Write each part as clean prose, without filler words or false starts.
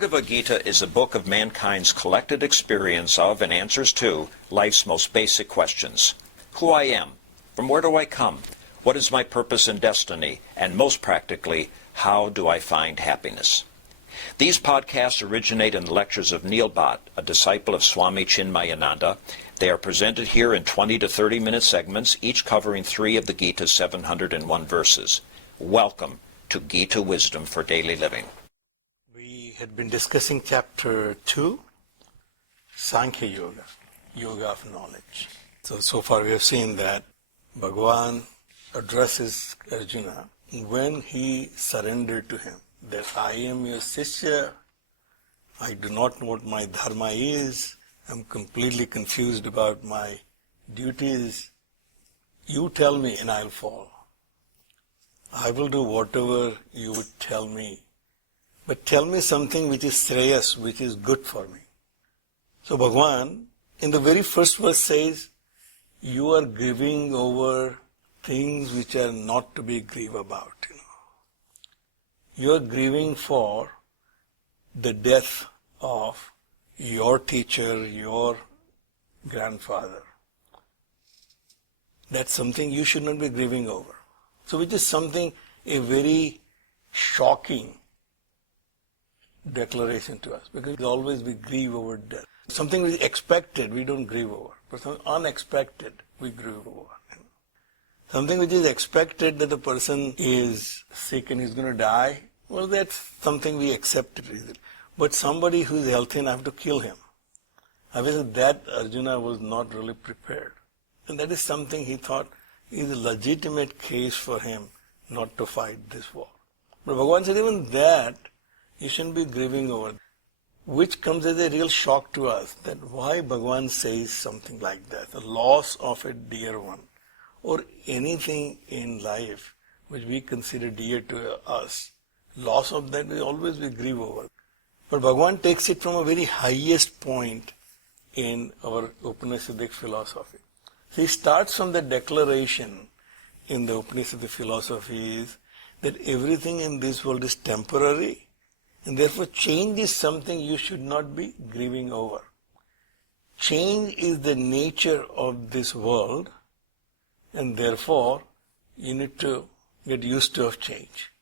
Bhagavad Gita is a book of mankind's collected experience of and answers to life's most basic questions. Who I am, from where do I come, what is my purpose and destiny, and most practically, how do I find happiness? These podcasts originate in the lectures of Neil Bhatt, a disciple of Swami Chinmayananda. They are presented here in 20 to 30-minute segments, each covering 3 of the Gita's 701 verses. Welcome to Gita Wisdom for Daily Living. We had been discussing Chapter 2, Sankhya Yoga, Yoga of Knowledge. So far we have seen that Bhagavan addresses Arjuna when he surrendered to him, that I am your Sishya, I do not know what my dharma is, I'm completely confused about my duties, you tell me and I'll follow. I will do whatever you would tell me, but tell me something which is shreyas, which is good for me. So Bhagavan, in the very first verse says, you are grieving over things which are not to be grieved about. You are grieving for the death of your teacher, your grandfather. That's something you should not be grieving over. So which is something, a very shocking declaration to us, because always we grieve over death. Something which is expected, we don't grieve over. But something unexpected, we grieve over. Something which is expected, that the person is sick and he's going to die, well, that's something we accept it easily. But somebody who is healthy enough to kill him, obviously that Arjuna was not really prepared. And that is something he thought is a legitimate case for him not to fight this war. But Bhagavan said even that you shouldn't be grieving over, which comes as a real shock to us, that why Bhagavan says something like that, the loss of a dear one, or anything in life which we consider dear to us, loss of that will always be grieve over. But Bhagavan takes it from a very highest point in our Upanishadic philosophy. So he starts from the declaration in the Upanishadic philosophy is that everything in this world is temporary, and therefore change is something you should not be grieving over. Change is the nature of this world, and therefore you need to get used to of change.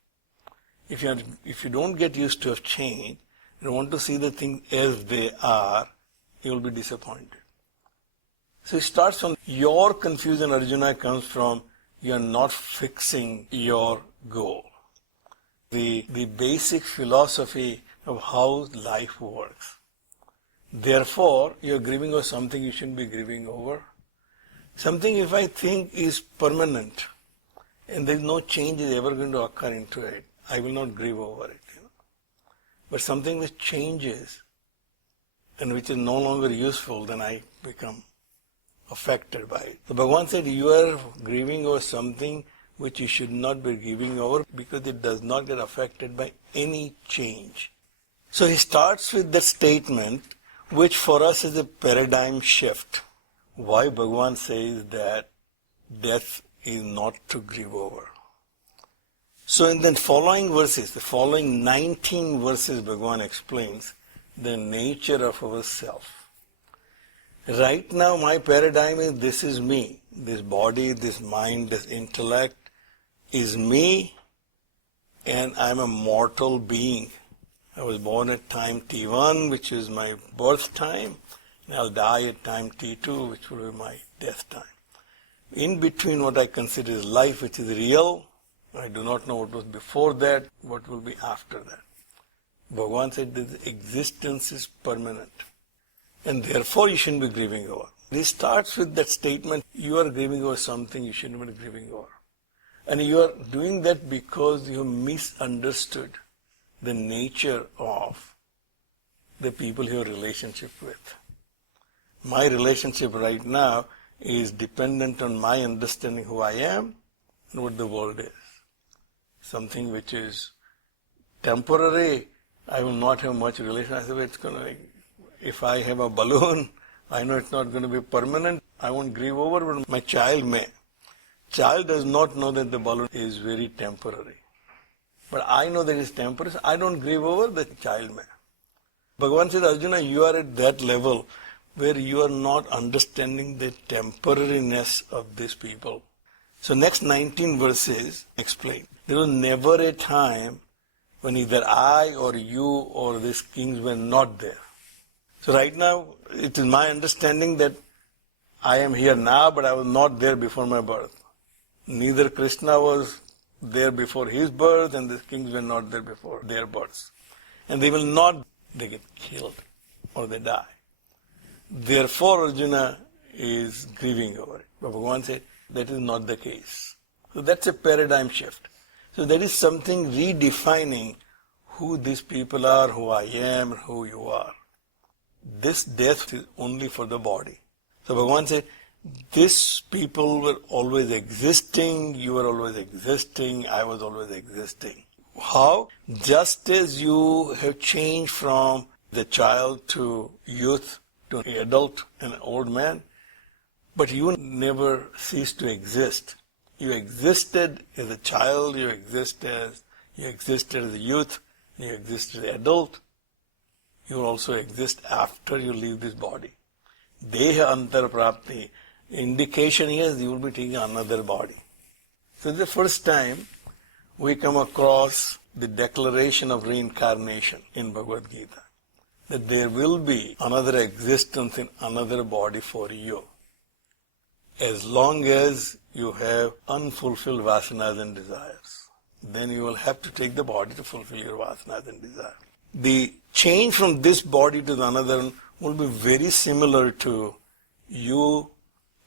If you don't get used to of change, you want to see the things as they are, you will be disappointed. So it starts from your confusion, Arjuna, comes from you are not fixing your goal. The basic philosophy of how life works. Therefore, you are grieving over something you shouldn't be grieving over. Something if I think is permanent and there is no change is ever going to occur into it, I will not grieve over it. But something which changes and which is no longer useful, then I become affected by it. So Bhagavan said you are grieving over something which you should not be grieving over because it does not get affected by any change. So he starts with the statement which for us is a paradigm shift. Why Bhagavan says that death is not to grieve over. So in the following verses, the following 19 verses, Bhagavan explains the nature of our self. Right now my paradigm is this is me. This body, this mind, this intellect is me, and I'm a mortal being. I was born at time T1, which is my birth time, and I'll die at time T2, which will be my death time. In between what I consider is life, which is real, I do not know what was before that, what will be after that. Bhagavan said this existence is permanent, and therefore you shouldn't be grieving over. He starts with that statement, you are grieving over something you shouldn't be grieving over. And you are doing that because you misunderstood the nature of the people you have a relationship with. My relationship right now is dependent on my understanding who I am and what the world is. Something which is temporary, I will not have much relation. I say, if I have a balloon, I know it's not going to be permanent. I won't grieve over, but my child may. Child does not know that the balloon is very temporary. But I know that it's temporary, so I don't grieve over, the child may. Bhagavan says, Arjuna, you are at that level where you are not understanding the temporariness of these people. So next 19 verses explain. There was never a time when either I or you or these kings were not there. So right now, it is my understanding that I am here now, but I was not there before my birth. Neither Krishna was there before his birth, and the kings were not there before their births. And they will not, they get killed or they die. Therefore, Arjuna is grieving over it. But Bhagavan said, that is not the case. So that's a paradigm shift. So that is something redefining who these people are, who I am, who you are. This death is only for the body. So Bhagavan said, these people were always existing, you were always existing, I was always existing. How? Just as you have changed from the child to youth, to an adult, an old man, but you never ceased to exist. You existed as a child, you existed as a youth, you existed as an adult. You will also exist after you leave this body. Deha antar prapti. Indication is you will be taking another body. So the first time we come across the declaration of reincarnation in Bhagavad Gita, that there will be another existence in another body for you, as long as you have unfulfilled vasanas and desires. Then you will have to take the body to fulfill your vasanas and desires. The change from this body to the another will be very similar to you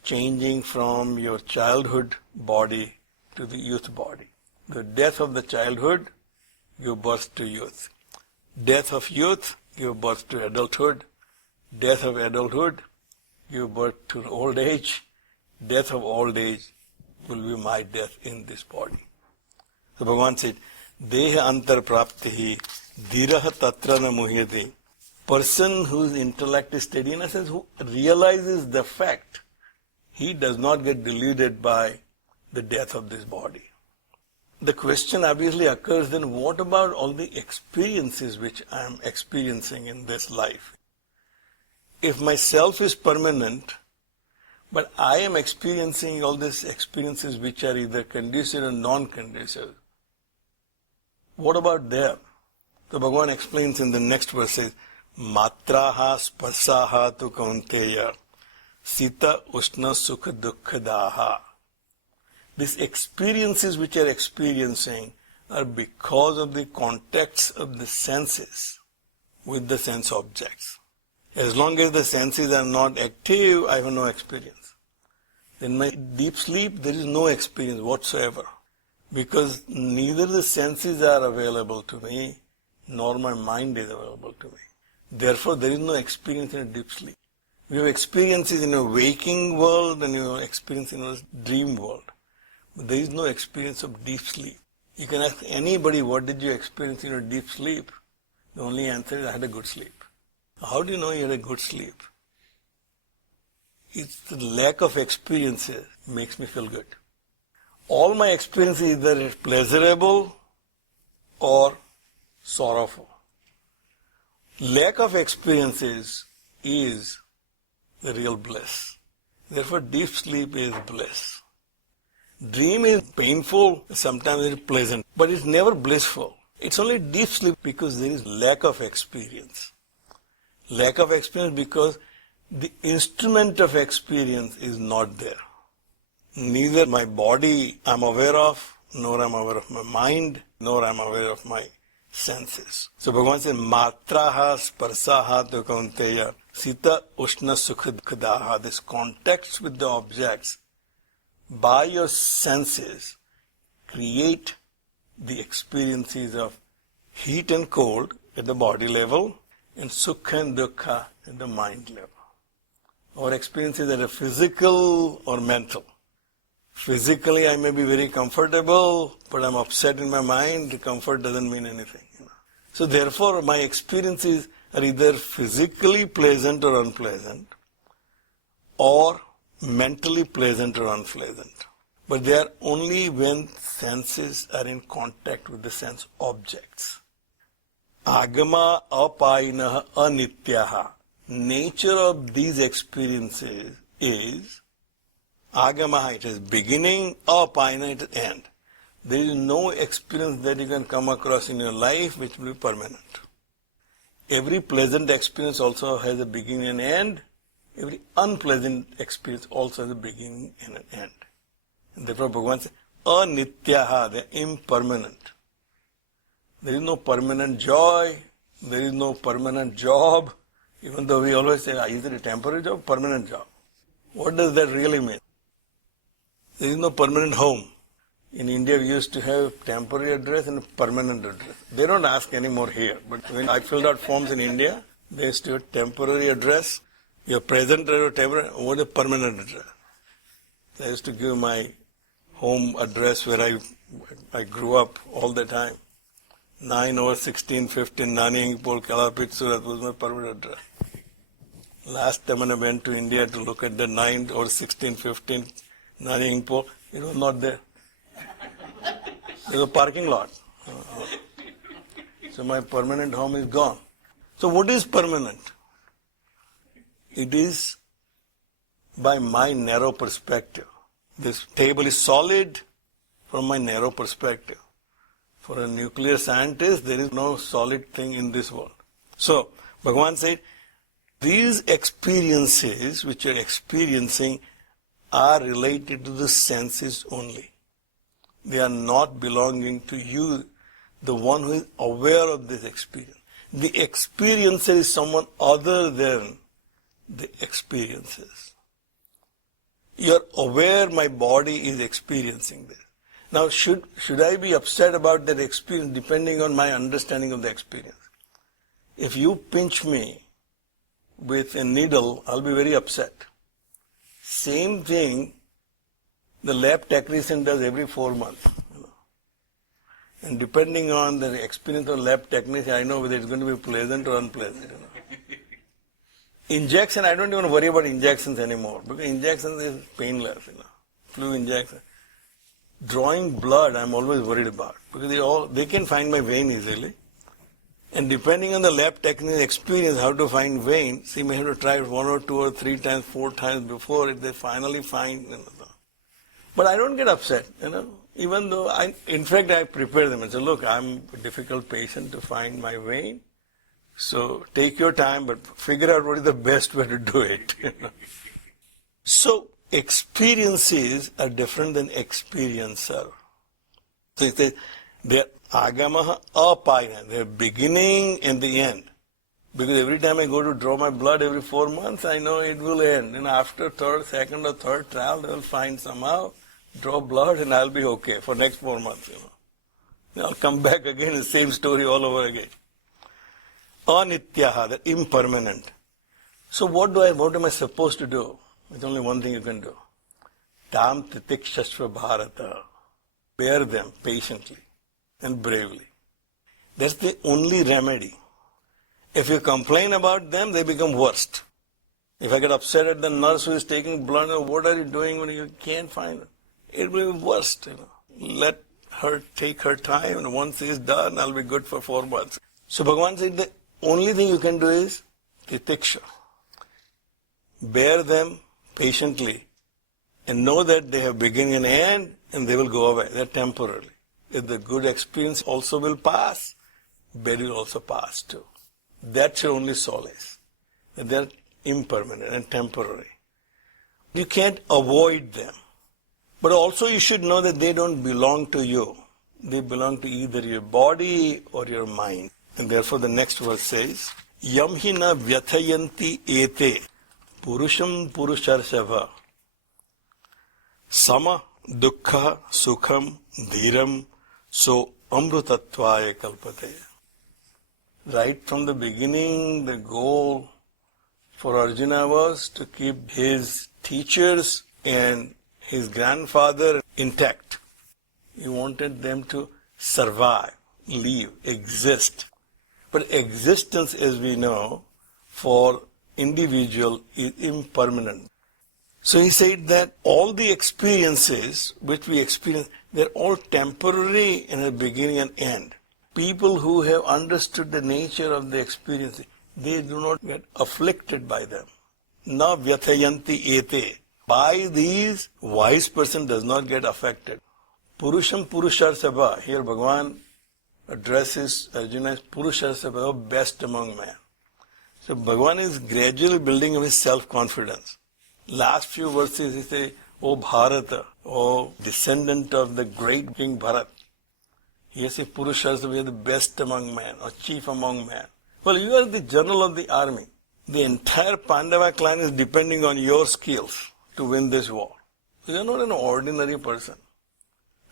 changing from your childhood body to the youth body. The death of the childhood, give birth to youth. Death of youth, give birth to adulthood. Death of adulthood, give birth to old age. Death of old age will be my death in this body. So Bhagavan said, Deha antar praptihi dhiraha tatra na muhyate. Person whose intellect is steady, in a sense, who realizes the fact, he does not get deluded by the death of this body. The question obviously occurs then, what about all the experiences which I am experiencing in this life? If my self is permanent, but I am experiencing all these experiences which are either conducive or non-conducive, what about them? So Bhagavan explains in the next verses, Matraha sparsaha tu kaunteya sita ushna sukha dukkha daha. These experiences which you are experiencing are because of the contacts of the senses with the sense objects. As long as the senses are not active, I have no experience. In my deep sleep, there is no experience whatsoever, because neither the senses are available to me, nor my mind is available to me. Therefore, there is no experience in a deep sleep. We have experiences in a waking world and you have experience in a dream world. But there is no experience of deep sleep. You can ask anybody, what did you experience in your deep sleep? The only answer is, I had a good sleep. How do you know you had a good sleep? It's the lack of experiences makes me feel good. All my experiences either pleasurable or sorrowful. Lack of experiences is the real bliss. Therefore, deep sleep is bliss. Dream is painful, sometimes it is pleasant, but it's never blissful. It's only deep sleep because there is lack of experience. Lack of experience because the instrument of experience is not there. Neither my body I'm aware of, nor I'm aware of my mind, nor I'm aware of my senses. So Bhagavan says, Matraha sparsaha tu kaunteya sita ushna sukha daha. This contact with the objects by your senses create the experiences of heat and cold at the body level and sukha and dukkha at the mind level. Our experiences are physical or mental. Physically, I may be very comfortable, but I'm upset in my mind. The comfort doesn't mean anything. So therefore, my experiences are either physically pleasant or unpleasant, or mentally pleasant or unpleasant. But they are only when senses are in contact with the sense objects. Agama apayinaha anityaha. Nature of these experiences is agama, it is beginning, apayina, it is end. There is no experience that you can come across in your life which will be permanent. Every pleasant experience also has a beginning and end. Every unpleasant experience also has a beginning and an end. And therefore Bhagavan says, anityaha, they are impermanent. There is no permanent joy, there is no permanent job, even though we always say, is it a temporary job, permanent job? What does that really mean? There is no permanent home. In India, we used to have temporary address and permanent address. They don't ask anymore here. But when I filled out forms in India, they used to have temporary address, your present or temporary, what is permanent address? I used to give my home address where I grew up all the time. 9/16/15 Naniyangpol, Kalapit, Surat was my permanent address. Last time when I went to India to look at the 9/16/15 Naniyangpol, it was not there. There was a parking lot. So my permanent home is gone. So what is permanent? It is by my narrow perspective. This table is solid from my narrow perspective. For a nuclear scientist, there is no solid thing in this world. So, Bhagavan said, these experiences which you are experiencing are related to the senses only. They are not belonging to you, the one who is aware of this experience. The experiencer is someone other than the experiences. You are aware my body is experiencing this. Now, should I be upset about that experience depending on my understanding of the experience? If you pinch me with a needle, I'll be very upset. Same thing the lab technician does every 4 months. And depending on the experience of lab technician, I know whether it's going to be pleasant or unpleasant. Injection, I don't even worry about injections anymore because injections is painless. Flu injection. Drawing blood, I'm always worried about because they can find my vein easily. And depending on the lab technician's experience how to find vein, he may have to try it 1 or 2 or 3 times, 4 times before they finally find. But I don't get upset, even though in fact I prepare them and say, look, I'm a difficult patient to find my vein. So take your time, but figure out what is the best way to do it. So experiences are different than experiencer. So it says they are agamaha apayana, they are beginning and the end. Because every time I go to draw my blood every 4 months, I know it will end. After second or third trial, they will find somehow, draw blood, and I'll be okay for next 4 months. Then I'll come back again, the same story all over again. Anityaha, the impermanent. So what am I supposed to do? There's only one thing you can do. Tam titikshashva bharata. Bear them patiently and bravely. That's the only remedy. If you complain about them, they become worst. If I get upset at the nurse who is taking blood, what are you doing when you can't find it? It will be worst. Let her take her time, and once she is done, I'll be good for 4 months. So Bhagavan said the only thing you can do is titiksha. Bear them patiently and know that they have beginning and end and they will go away. They're temporary. If the good experience also will pass, bad will also pass too. That's your only solace. They're impermanent and temporary. You can't avoid them. But also you should know that they don't belong to you. They belong to either your body or your mind. And therefore the next verse says, Yam hi na vyathayanti ete purusham purusharshabha sama dukkha sukham dhiram so amrutatvaya kalpate. Right from the beginning, the goal for Arjuna was to keep his teachers and his grandfather intact. He wanted them to survive, live, exist. But existence, as we know, for individual is impermanent. So he said that all the experiences which we experience, they're all temporary in a beginning and end. People who have understood the nature of the experience, they do not get afflicted by them. Na vyathayanti ete. By these, wise person does not get affected. Purusham Purusharsabha. Here Bhagavan addresses Arjuna as Purusharsabha, best among men. So Bhagavan is gradually building up his self-confidence. Last few verses he says, O Bharata, O descendant of the great King Bharat. He says Purusharsabha, you are the best among men, or chief among men. Well, you are the general of the army. The entire Pandava clan is depending on your skills to win this war. You are not an ordinary person.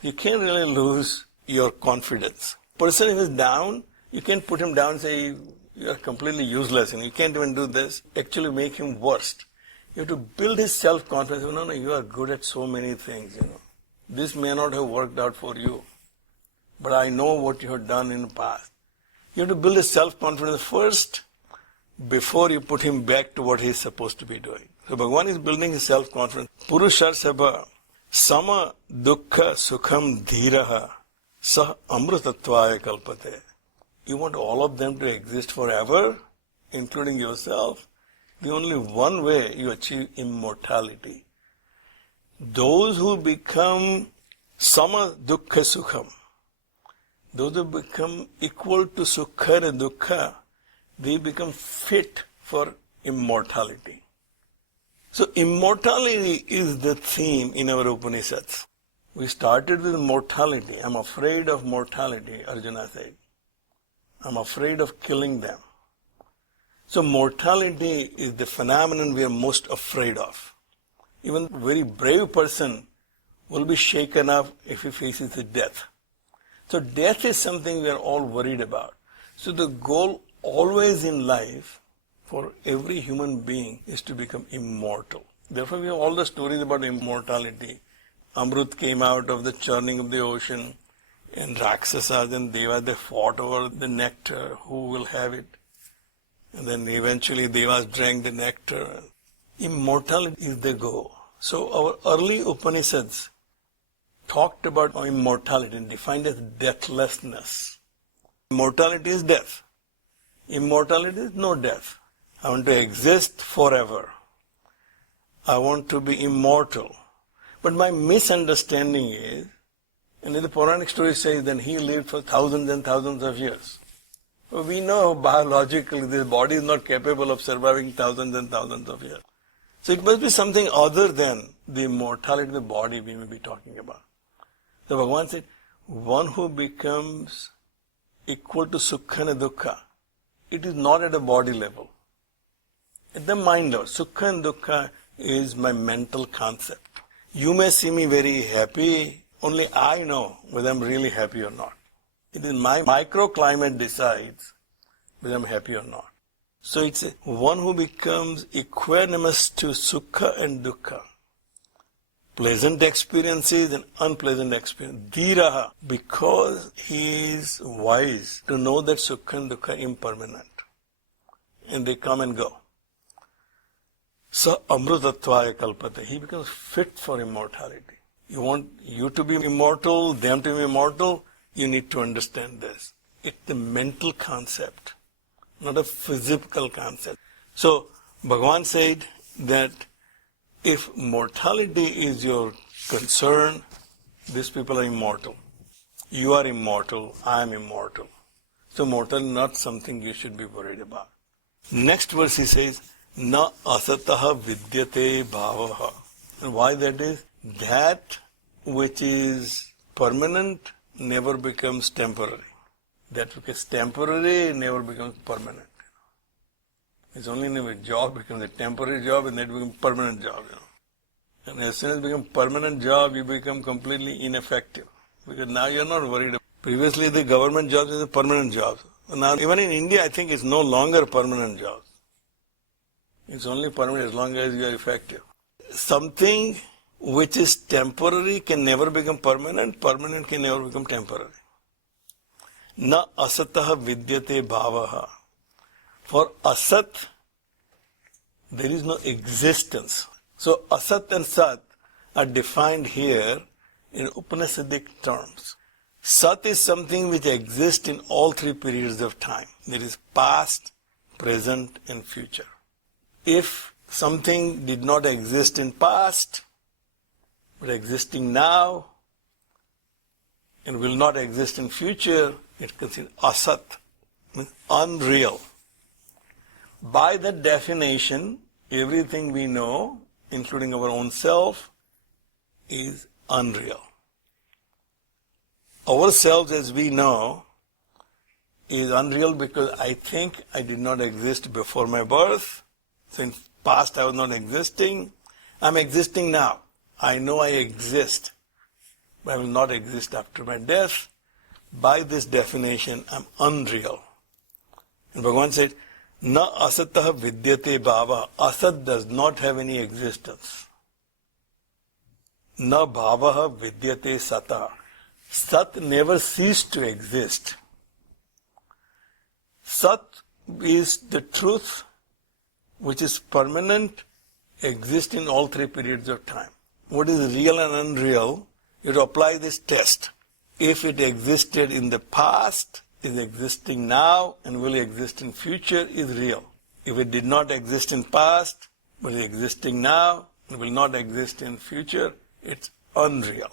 You can't really lose your confidence. Person who is down, you can't put him down and say, you are completely useless and you can't even do this. Actually make him worst. You have to build his self-confidence. No, you are good at so many things, This may not have worked out for you, but I know what you have done in the past. You have to build his self-confidence first before you put him back to what he is supposed to be doing. So Bhagavan is building his self-confidence. Purusharsabha sama dukkha sukham dhiraha sah amrutatvaya kalpate. You want all of them to exist forever, including yourself. The only one way you achieve immortality. Those who become sama dukkha sukham, those who become equal to sukha and dukkha, they become fit for immortality. So immortality is the theme in our Upanishads. We started with mortality. I'm afraid of mortality, Arjuna said. I'm afraid of killing them. So mortality is the phenomenon we are most afraid of. Even a very brave person will be shaken up if he faces a death. So death is something we are all worried about. So the goal always in life for every human being is to become immortal. Therefore we have all the stories about immortality. Amrut came out of the churning of the ocean, and Rakshasas and Devas, they fought over the nectar, who will have it. And then eventually Devas drank the nectar. Immortality is the goal. So our early Upanishads talked about immortality and defined as deathlessness. Immortality is death. Immortality is no death. I want to exist forever. I want to be immortal. But my misunderstanding is, and in the Puranic story says that he lived for thousands and thousands of years. Well, we know biologically this body is not capable of surviving thousands and thousands of years. So it must be something other than the immortality of the body we may be talking about. So Bhagavan said, one who becomes equal to sukha and dukkha, it is not at a body level. At the mind level, sukha and dukkha is my mental concept. You may see me very happy, only I know whether I'm really happy or not. It is my microclimate decides whether I'm happy or not. So it's one who becomes equanimous to sukha and dukkha. Pleasant experiences and unpleasant experiences. Dhiraha, because he is wise to know that sukha and dukkha are impermanent. And they come and go. Sa amrutatvaya kalpate. He becomes fit for immortality. You want you to be immortal, them to be immortal, you need to understand this. It's the mental concept, not a physical concept. So Bhagavan said that if mortality is your concern, these people are immortal. You are immortal, I am immortal. So mortal is not something you should be worried about. Next verse he says, Na asataha vidyate bhavaha. And why that is? That which is permanent never becomes temporary. That which is temporary never becomes permanent. It's only in a job becomes a temporary job and that becomes a permanent job. And as soon as it becomes a permanent job, you become completely ineffective. Because now you're not worried. Previously the government jobs is a permanent job. Now even in India I think it's no longer permanent jobs. It's only permanent as long as you are effective. Something which is temporary can never become permanent, permanent can never become temporary. Na asataha vidyate bhavaha. For asat, there is no existence. So asat and sat are defined here in Upanishadic terms. Sat is something which exists in all three periods of time. There is past, present and future. If something did not exist in past, but existing now, and will not exist in future, it considered asat, means unreal. By that definition, everything we know, including our own self, is unreal. Ourselves as we know is unreal because I think I did not exist before my birth. Since past I was not existing, I'm existing now. I know I exist, but I will not exist after my death. By this definition, I'm unreal. And Bhagavan said, Na asatah vidyate bhava. Asat does not have any existence. Na bhavaha vidyate sata. Sat never ceased to exist. Sat is the truth which is permanent, exists in all three periods of time. What is real and unreal, you have to apply this test. If it existed in the past, is existing now, and will exist in future, is real. If it did not exist in past, but is existing now, and will not exist in future, it's unreal.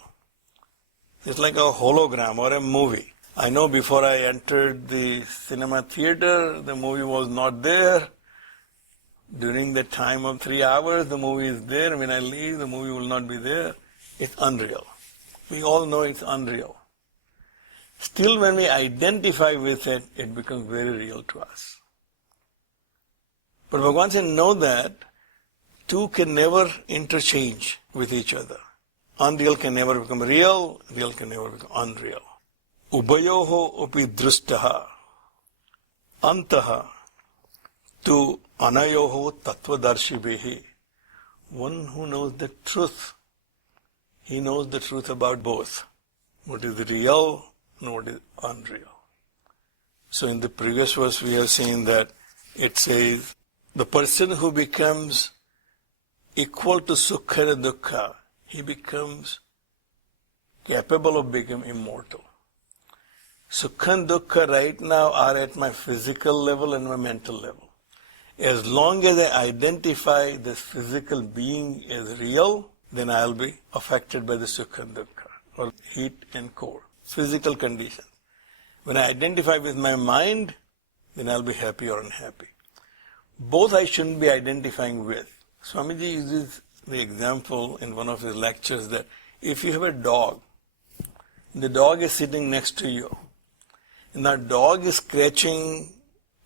It's like a hologram or a movie. I know before I entered the cinema theater, the movie was not there. During the time of 3 hours, the movie is there. When I leave, the movie will not be there. It's unreal. We all know it's unreal. Still, when we identify with it, it becomes very real to us. But Bhagavan said, know that two can never interchange with each other. Unreal can never become real, real can never become unreal. Ubayoho upi drustaha antaha tu anayoho tattvadarshibhehi. One who knows the truth, he knows the truth about both. What is real and what is unreal. So in the previous verse we have seen that it says, the person who becomes equal to sukha and dukkha, he becomes capable of becoming immortal. Sukha and dukkha right now are at my physical level and my mental level. As long as I identify this physical being as real, then I'll be affected by the sukha and dukkha, or heat and cold, physical conditions. When I identify with my mind, then I'll be happy or unhappy. Both I shouldn't be identifying with. Swamiji uses the example in one of his lectures that if you have a dog, the dog is sitting next to you, and that dog is scratching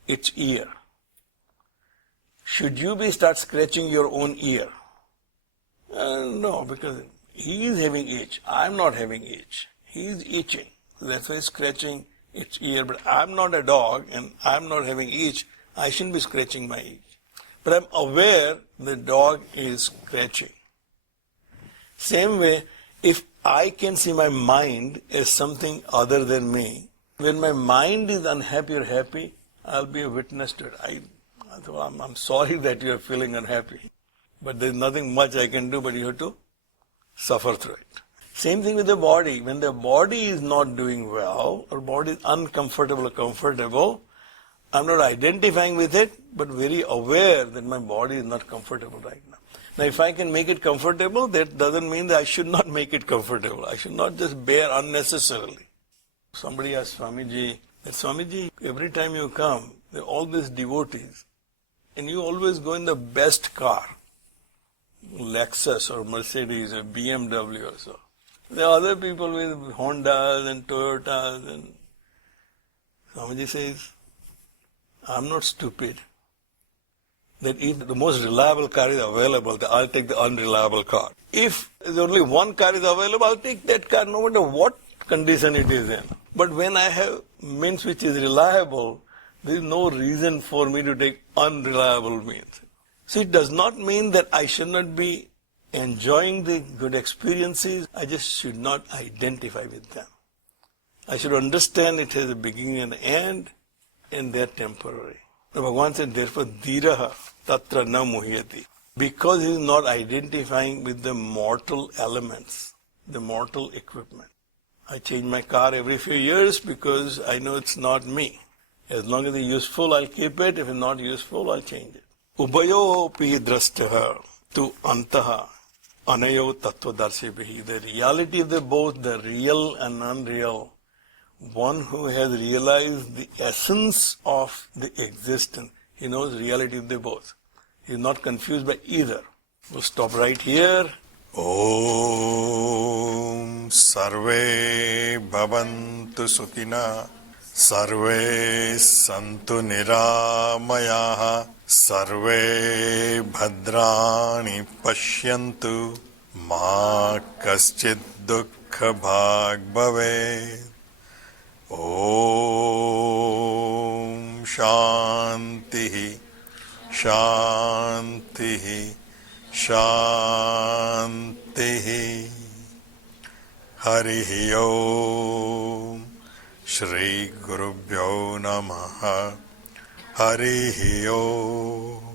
its ear. Should you start scratching your own ear? No, because he is having itch. I'm not having itch. He is itching. That's why he's scratching its ear. But I'm not a dog and I'm not having itch. I shouldn't be scratching my itch. But I'm aware the dog is scratching. Same way, if I can see my mind as something other than me, when my mind is unhappy or happy, I'll be a witness to it. I'm sorry that you are feeling unhappy. But there's nothing much I can do, but you have to suffer through it. Same thing with the body. When the body is not doing well, or body is uncomfortable or comfortable, I'm not identifying with it, but very aware that my body is not comfortable right now. Now, if I can make it comfortable, that doesn't mean that I should not make it comfortable. I should not just bear unnecessarily. Somebody asked Swamiji, that Swamiji, every time you come, there are all these devotees, and you always go in the best car, Lexus or Mercedes or BMW or so. There are other people with Hondas and Toyotas, and Swamiji says, I'm not stupid. That if the most reliable car is available, then I'll take the unreliable car. If there's only one car is available, I'll take that car no matter what condition it is in. But when I have means which is reliable, there is no reason for me to take unreliable means. So it does not mean that I should not be enjoying the good experiences. I just should not identify with them. I should understand it has a beginning and end, and they're temporary. The Bhagavan said, therefore, dhiraha tatra na muhyati. Because he is not identifying with the mortal elements, the mortal equipment. I change my car every few years because I know it's not me. As long as it's useful, I'll keep it. If it's not useful, I'll change it. Ubayo pi drashtaha tu antaha anayo tattvadarshibhi. The reality of the both, the real and unreal, one who has realized the essence of the existence, he knows the reality of the both. He is not confused by either. We'll stop right here. Om Sarve Bhavantu Sukhina Sarve Santu Niramayaha Sarve Bhadrani Pashyantu Ma Kaschid Dukkha Bhag Bhavet. Om Shantihi Shantihi Shantihi. Harihi Om. Shri Gurubhyo Namaha. Harihi Om.